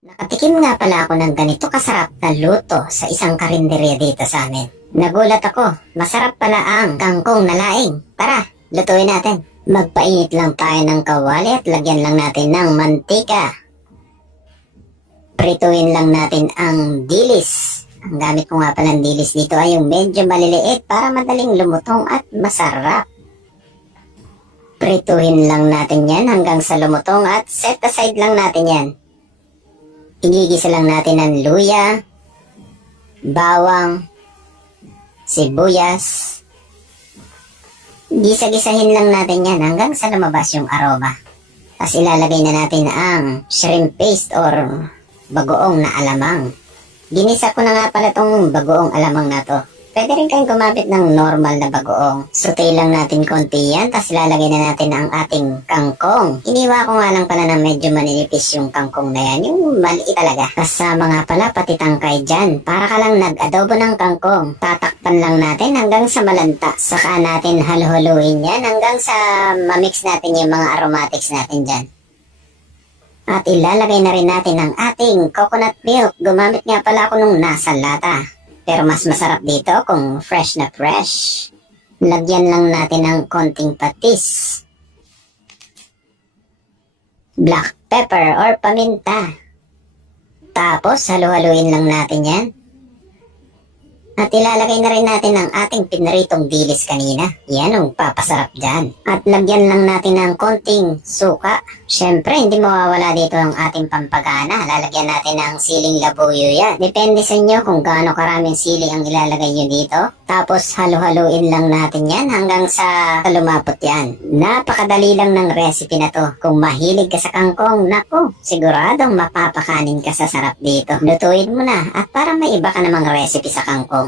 Nakatikim nga pala ako ng ganito kasarap na luto sa isang karinderya dito sa amin. Nagulat ako, masarap pala ang kangkong na laing. Tara, lutuin natin. Magpainit lang tayo ng kawali at lagyan lang natin ng mantika. Prituin lang natin ang dilis. Ang gamit ko nga pala ng dilis dito ay yung medyo maliliit para madaling lumutong at masarap. Prituhin lang natin yan hanggang sa lumutong at set aside lang natin yan. Igigisa lang natin ng luya, bawang, sibuyas. Gisa-gisahin lang natin yan hanggang sa lumabas yung aroma. Tapos ilalagay na natin ang shrimp paste or bagoong na alamang. Ginisa ko na nga pala tong bagoong alamang na to. Pwede rin kayong gumamit ng normal na bagoong. Saute lang natin konti yan, tapos ilalagay na natin ang ating kangkong. Iniwa ko nga lang pala na medyo maninipis yung kangkong na yan, yung maliit talaga. Kasama nga pala pati tangkay dyan, para ka lang nag-adobo ng kangkong. Tatakpan lang natin hanggang sa malanta. Saka natin halu-haluin yan hanggang sa mamix natin yung mga aromatics natin dyan. At ilalagay na rin natin ang ating coconut milk. Gumamit nga pala ako nung nasa lata. Pero mas masarap dito kung fresh na fresh. Lagyan lang natin ng konting patis. Black pepper or paminta. Tapos halu-haluin lang natin yan. At ilalagay na rin natin ang ating pinaritong dilis kanina. Yan ang papasarap dyan. At lagyan lang natin ng konting suka. Siyempre, hindi mawawala dito ang ating pampagana. Lalagyan natin ng siling labuyo yan. Depende sa inyo kung gaano karaming sili ang ilalagay nyo dito. Tapos halu-haluin lang natin yan hanggang sa lumapot yan. Napakadali lang ng recipe na to. Kung mahilig ka sa kangkong, naku, siguradong mapapakanin ka sa sarap dito. Lutuin mo na at para may iba ka namang recipe sa kangkong.